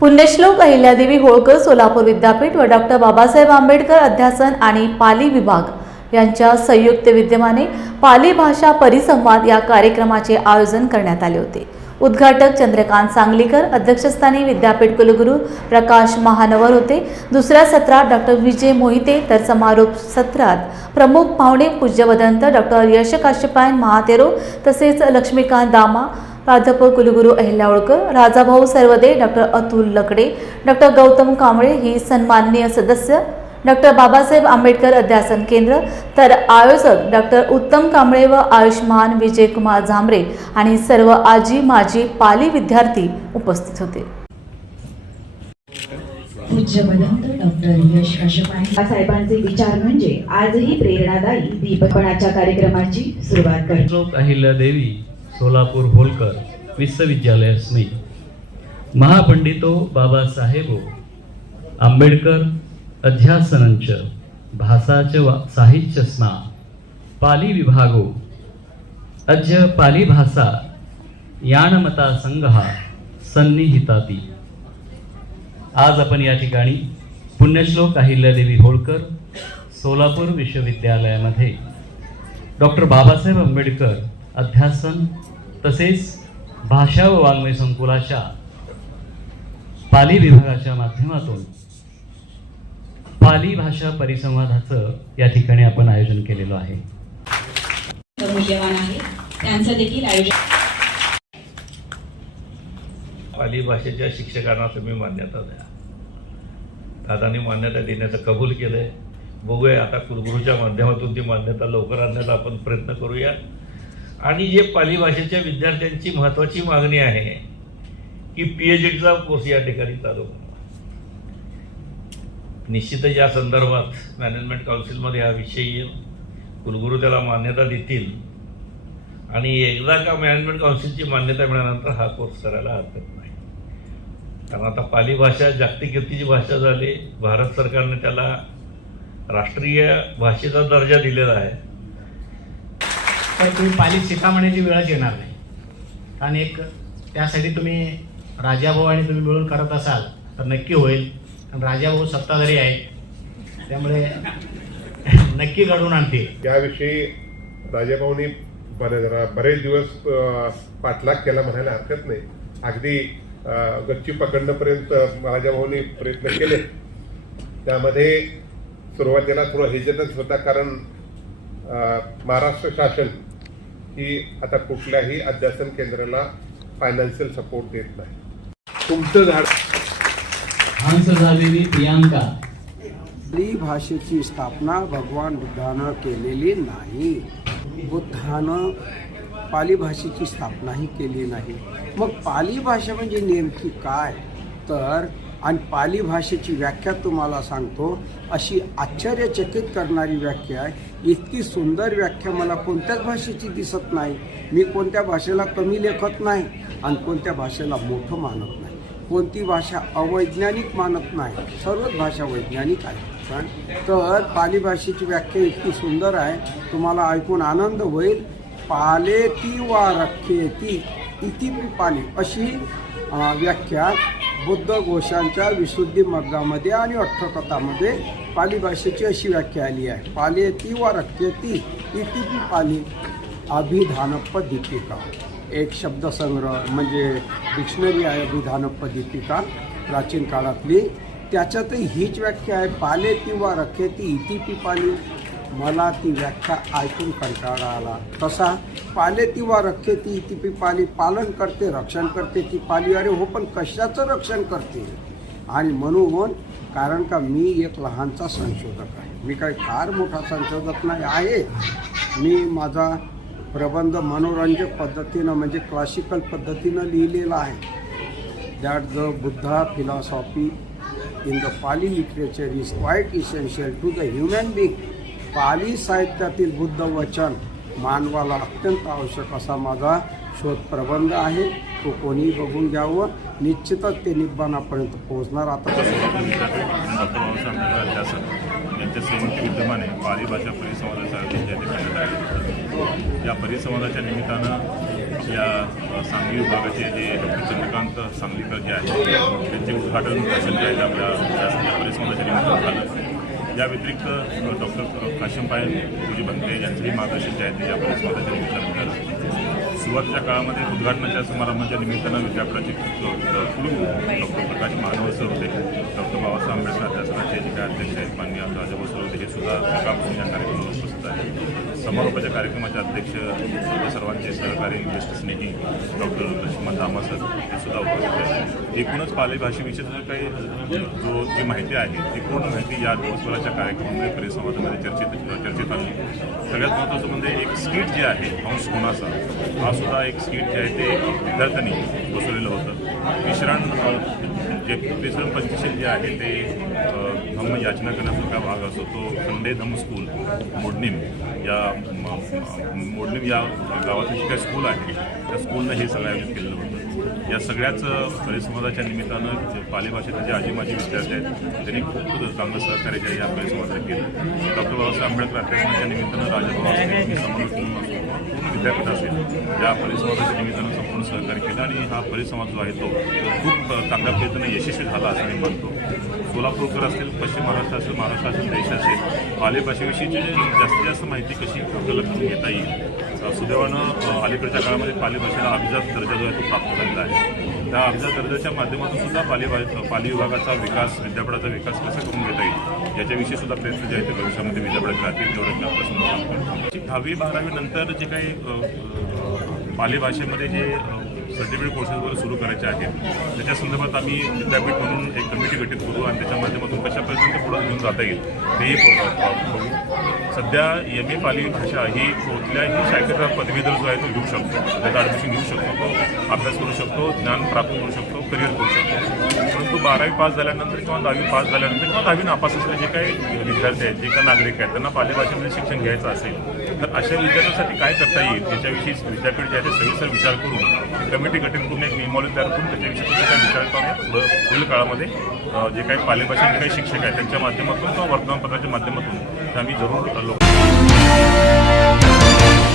पुण्यश्लोक अहिल्यादेवी होळकर सोलापूर विद्यापीठ व डॉक्टर बाबासाहेब आंबेडकर अध्यासन आणि पाली विभाग यांच्या संयुक्त विद्यमाने पाली भाषा परिसंवाद या कार्यक्रमाचे आयोजन करण्यात आले होते. उद्घाटक चंद्रकांत सांगलीकर अध्यक्षस्थानी विद्यापीठ कुलगुरू प्रकाश महानवर होते. दुसऱ्या सत्रात डॉक्टर विजय मोहिते तर समारोप सत्रात प्रमुख पाहुणे पूज्यवदंत डॉक्टर यशकाश्यपायन महातेरो तसेच लक्ष्मीकांत दामा प्राध्यापक कुलगुरू अहिल्या होळकर राजाभाऊ सर्वदे डॉक्टर अतुल लकडे डॉक्टर गौतम कांबळे ही सन्माननीय सदस्य डॉक्टर बाबासाहेब आंबेडकर अध्यासन केंद्र तर आयोजक डॉक्टर उत्तम कांबळे व आयुष्मान विजयकुमार झांबरे आणि सर्व आजी माजी पाली विद्यार्थी उपस्थित होते. पूज्य वदंत डॉक्टर यश साहेबांचे विचार म्हणजे आजही प्रेरणादायी दीपपणाच्या कार्यक्रमाची सुरुवात करतो. श्लोक अहिल्यादेवी सोलापूर होलकर विश्वविद्यालय स्नेही. महापंडितो बाबासाहेबो आंबेडकर अध्यासनंच भाषाच वा साहित्य स्ना पाली विभागो अद्य पाली भाषा याणमता संघ सन्निहिताती. आज आपण या ठिकाणी पुण्यश्लोक अहिल्यादेवी होळकर सोलापूर विश्वविद्यालयामध्ये डॉक्टर बाबासाहेब आंबेडकर अध्यासन तसेच भाषा व वाङ्मय संकुलाच्या पाली विभागाच्या माध्यमातून पाली भाषा परिसंवादाचं या ठिकाणी आपण आयोजन केलेलं आहे. मूल्यवान आहे. त्यांचं देखील आयोजन पाली भाषेच्या शिक्षकांना तुम्ही मान्यता द्या. दादांनी मान्यता देण्याचं कबूल केलं आहे बघूया आता कुलगुरूच्या माध्यमातून ती मान्यता लवकर आणण्याचा आपण प्रयत्न करूया. आणि जे पाली भाषेच्या विद्यार्थ्यांची महत्त्वाची मागणी आहे की पी एच डीचा कोर्स या ठिकाणी चालू. निश्चितच या संदर्भात मॅनेजमेंट काउन्सिलमध्ये हा विषय येईल. कुलगुरू त्याला मान्यता देतील. आणि एकदा का मॅनेजमेंट काउन्सिलची मान्यता मिळाल्यानंतर हा कोर्स करायला हरकत नाही. कारण आता पाली भाषा जागतिक कीर्तीची भाषा झाली. भारत सरकारने त्याला राष्ट्रीय भाषेचा दर्जा दिलेला आहे. तर तुम्ही पाली शिका म्हणायची वेळच येणार नाही. कारण एक त्यासाठी तुम्ही राजाभाऊ आणि तुम्ही मिळून करत असाल तर नक्की होईल. कारण राजाभाऊ सत्ताधारी आहे त्यामुळे नक्की घडवून आणतील. याविषयी राजाभाऊनी बरे बरेच दिवस पाठलाग केला म्हणायला हरकत नाही. अगदी गच्ची पकडण्यापर्यंत राजाभाऊनी प्रयत्न केले. त्यामध्ये सुरुवातीला थोडं हेजिटन्स होता कारण महाराष्ट्र शासन ही आता कुठल्याही अध्यासन केंद्राला फायनान्शियल सपोर्ट देत नाही. तुमचं झाड हंस झालेली प्रियांका. आपली भाषेची स्थापना भगवान बुद्धानं केलेली नाही. बुद्धानं पाली भाषेची स्थापनाही केली नाही. मग पाली भाषा म्हणजे नेमकी काय? तर आणि पाली भाषेची व्याख्या तुम्हाला सांगतो. अशी आश्चर्यचकित करणारी व्याख्या आहे. इतकी सुंदर व्याख्या मला कोणत्याच भाषेची दिसत नाही. मी कोणत्या भाषेला कमी लेखत नाही आणि कोणत्या भाषेला मोठं मानत नाही. कोणती भाषा अवैज्ञानिक मानत नाही. सर्वच भाषा वैज्ञानिक आहे पण तर पाली भाषेची व्याख्या इतकी सुंदर आहे. तुम्हाला ऐकून आनंद होईल. पाले ती वा रखे ती इति पाली. अशी व्याख्या बुद्ध घोषांच्या विशुद्धी मार्गामध्ये आणि अठ्ठकथामध्ये पाली भाषेची अशी व्याख्या आली आहे. पालेती वा रखे ती इति पाली अभिधानप्प दीपिका एक शब्दसंग्रह म्हणजे डिक्शनरी आहे अभिधानप्प दीपिका प्राचीन काळातली. त्याच्यातही हीच व्याख्या आहे पाले किंवा रखे इति पी पाली. मला ती व्याख्या ऐकून कंटाळा आला. तसा पाले किंवा रखे ती ती पी पाली पालन करते रक्षण करते ती पाली. अरे हो पण कशाचं रक्षण करते? आणि म्हणून कारण का मी एक लहानचा संशोधक आहे. मी काही फार मोठा संशोधक नाही आहे. मी माझा प्रबंध मनोरंजक पद्धतीनं म्हणजे क्लासिकल पद्धतीनं लिहिलेला आहे. That the Buddha philosophy in the Pali literature is quite essential to the human being Pali साहित्यातील बुद्ध वचन मानवाला अत्यंत आवश्यक असा माझा शोध प्रबंध आहे. तो कोणीही बघून घ्यावं. निश्चितच ते निब्बाणापर्यंत पोहोचणार. आता डॉक्टर विद्यमाने पाली भाषा परिसंवादाचं आयोजन या ठिकाणी करण्यात या परिसंवादाच्या निमित्तानं या सांगली विभागाचे जे डॉक्टर चंद्रकांत सांगलीकर जे आहेत त्यांचे उद्घाटन भाषण जे आहे आपल्या परिसंवादाच्या निमित्तानं झालं. या व्यतिरिक्त डॉक्टर काशिमबाई पायल बनते यांचंही मार्गदर्शन जे आहे ते या परिसंवादाच्या निमित्तानं झालं सुरुवातीच्या काळामध्ये उद्घाटनाच्या समारंभाच्या निमित्तानं विद्यापीठाचे कुलगुरू डॉक्टर प्रकाश महानवर सर होते. डॉक्टर बाबासाहेब आंबेडकर अध्यासनाचे जे काय अध्यक्ष आहेत मान्य राजाभाऊ सर होते. हे सुद्धा सकाळपासून या कार्यक्रमाला उपस्थित आहेत. समारोपाच्या कार्यक्रमाचे अध्यक्ष सर्वांचे सहकारी ज्येष्ठ स्नेही डॉक्टर लक्ष्मण धामा सर हे सुद्धा उपस्थित आहेत. एकूणच पालेभाषेविषयी काही जो जी माहिती आहे ती पूर्ण माहिती या दिवसभराच्या कार्यक्रमामध्ये परिसंवादामध्ये चर्चेत चर्चेत आली. सगळ्यात महत्त्वाचं म्हणजे एक स्किट जे आहे हंस कोणाचा हा सुद्धा एक स्किट जे आहे ते विद्यार्थ्यांनी बसवलेलं होतं. मिश्रण जे मिश्रण पंचशील जे आहे ते धम्म याचना करण्याचा भाग असतो. तो खंडे धम्म स्कूल मोडणीम या मोडणीम या गावातील जे काही स्कूल आहे त्या स्कूलनं हे सगळं आयोजित केलेलं होतं. या सगळ्याच परिसंवादाच्या निमित्तानं जे जे आजी माजी विद्यार्थी आहेत त्यांनी खूप चांगलं सहकार्य जे या परिसंवादाला केलं. डॉक्टर बाबासाहेब आंबेडकर अध्यासनाच्या निमित्तानं राजाभाऊ असेल पूर्ण विद्यापीठ असेल या परिसंवादाच्या निमित्तानं संपूर्ण सहकार्य केलं आणि हा परिसंवाद जो आहे तो खूप चांगल्या पद्धतीनं यशस्वी झाला असं मी मानतो. सोलापूरकर असेल पश्चिम महाराष्ट्र असेल महाराष्ट्र असेल देश असेल पालेभाषेविषयीची जास्तीत जास्त माहिती कशी उपलब्ध घेता येईल सुदैवानं अलीकडच्या काळामध्ये पालेभाषेला अभिजात दर्जा जो आहे तो प्राप्त झालेला आहे. त्या आमच्या दर्जाच्या माध्यमातून सुद्धा पाली पाली विभागाचा विकास विद्यापीठाचा विकास कसा करून घेता येईल? याच्याविषयी सुद्धा प्रयत्न जे आहेत ते भविष्यामध्ये विद्यापीठात राहतील तेवढं मी आपल्यासमोर दहावी बारावी नंतर जे काही पाली भाषेमध्ये जे सर्टिफिकेट कोर्सेस वगैरे सुरू करायचे आहेत. त्याच्या संदर्भात आम्ही विद्यापीठ म्हणून एक कमिटी गठीत करू आणि त्याच्या माध्यमातून कशापर्यंत पुढे घेऊन जाता येईल तेही बघू. सध्या एम ए पाली भाषा ही कुठल्याही शाखेचा पदवीधर जो आहे तो घेऊ शकतो. त्याचा ॲडमिशन घेऊ शकतो तो अभ्यास करू शकतो ज्ञान प्राप्त करू शकतो करिअर करू शकतो. परंतु बारावी पास झाल्यानंतर किंवा दहावी पास झाल्यानंतर किंवा दहावी नापास असलेले जे काही विद्यार्थी आहेत जे काही नागरिक आहेत त्यांना पाली भाषेमध्ये शिक्षण घ्यायचं असेल तर अशा विद्यार्थ्यांसाठी काय करता येईल? याच्याविषयी विद्यापीठ जे आहे ते सविस्तर विचार करून कमिटी गठीत करून एक नियमावली तयार करून त्याच्याविषयी सुद्धा विचार करून पुढील काळामध्ये जे काही पालेभाषेचे काही शिक्षक आहेत त्यांच्या माध्यमातून किंवा वर्तमानपत्राच्या माध्यमातून ते आम्ही जरूर लोक